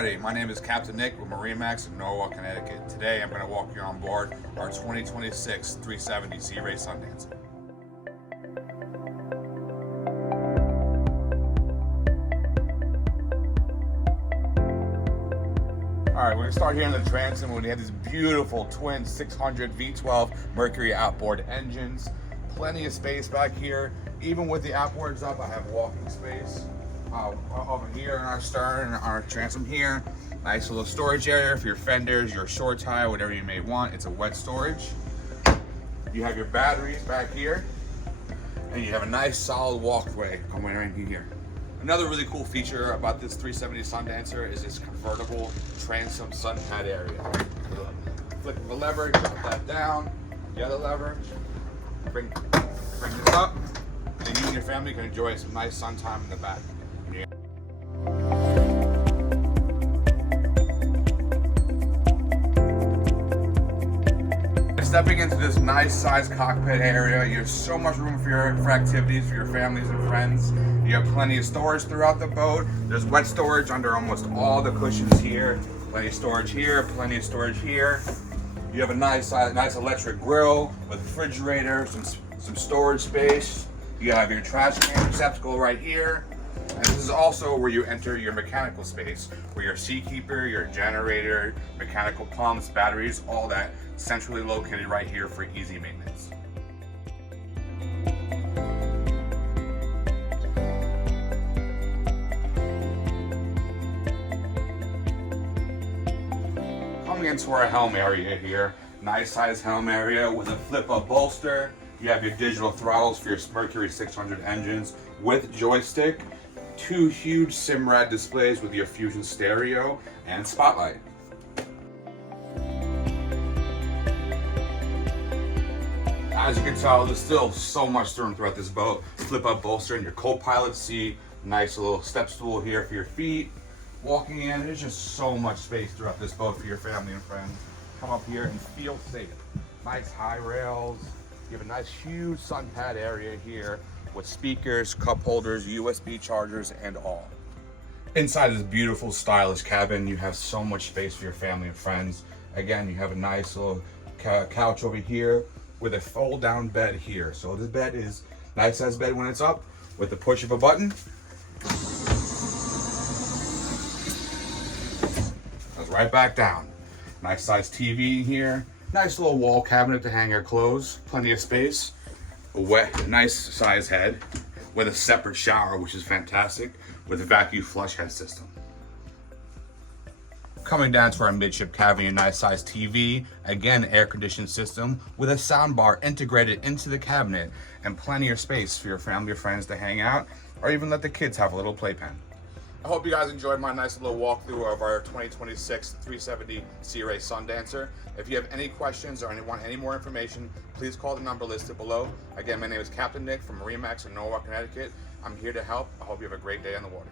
everybody, my name is Captain Nick with MarineMax Norwalk, Connecticut. Today I'm going to walk you on board our 2026 370 Sea Ray Sundancer. Alright, we're going to start here in the transom when we have these beautiful twin 600 V12 Mercury outboard engines. Plenty of space back here. Even with the outboards up, I have walking space. Over here in our stern, our transom here. Nice little storage area for your fenders, your shore tie, whatever you may want. It's a wet storage. You have your batteries back here. And you have a nice solid walkway coming right in here. Another really cool feature about this 370 Sundancer is this convertible transom sun pad area. Flick of a lever, drop that down. The other lever, bring this up. And you and your family can enjoy some nice sun time in the back. Stepping into this nice sized cockpit area, you have so much room for activities for your families and friends. You have plenty of storage throughout the boat. There's wet storage under almost all the cushions here. Plenty of storage here, plenty of storage here. You have a nice electric grill with refrigerator, some storage space. You have your trash can receptacle right here. And this is also where you enter your mechanical space, where your seakeeper, your generator, mechanical pumps, batteries, all that centrally located right here for easy maintenance. Coming into our helm area here, nice size helm area with a flip-up bolster. You have your digital throttles for your Mercury 600 engines with joystick. Two huge Simrad displays with your Fusion stereo and spotlight. As you can tell, there's still so much room throughout this boat. Flip up bolster in your co-pilot seat. Nice little step stool here for your feet. Walking in, there's just so much space throughout this boat for your family and friends. Come up here and feel safe. Nice high rails. You have a nice huge sun pad area here with speakers, cup holders, USB chargers, and all. Inside this beautiful, stylish cabin, you have so much space for your family and friends. Again, you have a nice little couch over here with a fold-down bed here. So this bed is nice size bed when it's up. With the push of a button, goes right back down. Nice size TV here. Nice little wall cabinet to hang your clothes. Plenty of space. A nice size head with a separate shower, which is fantastic, with a vacuum flush head system. Coming down to our midship cabin, your nice size TV, again air conditioned system with a sound bar integrated into the cabinet, and plenty of space for your family or friends to hang out, or even let the kids have a little playpen. I hope you guys enjoyed my nice little walkthrough of our 2026 370 Sea Ray Sundancer. If you have any questions or want any more information, please call the number listed below. Again, my name is Captain Nick from MarineMax in Norwalk, Connecticut. I'm here to help. I hope you have a great day on the water.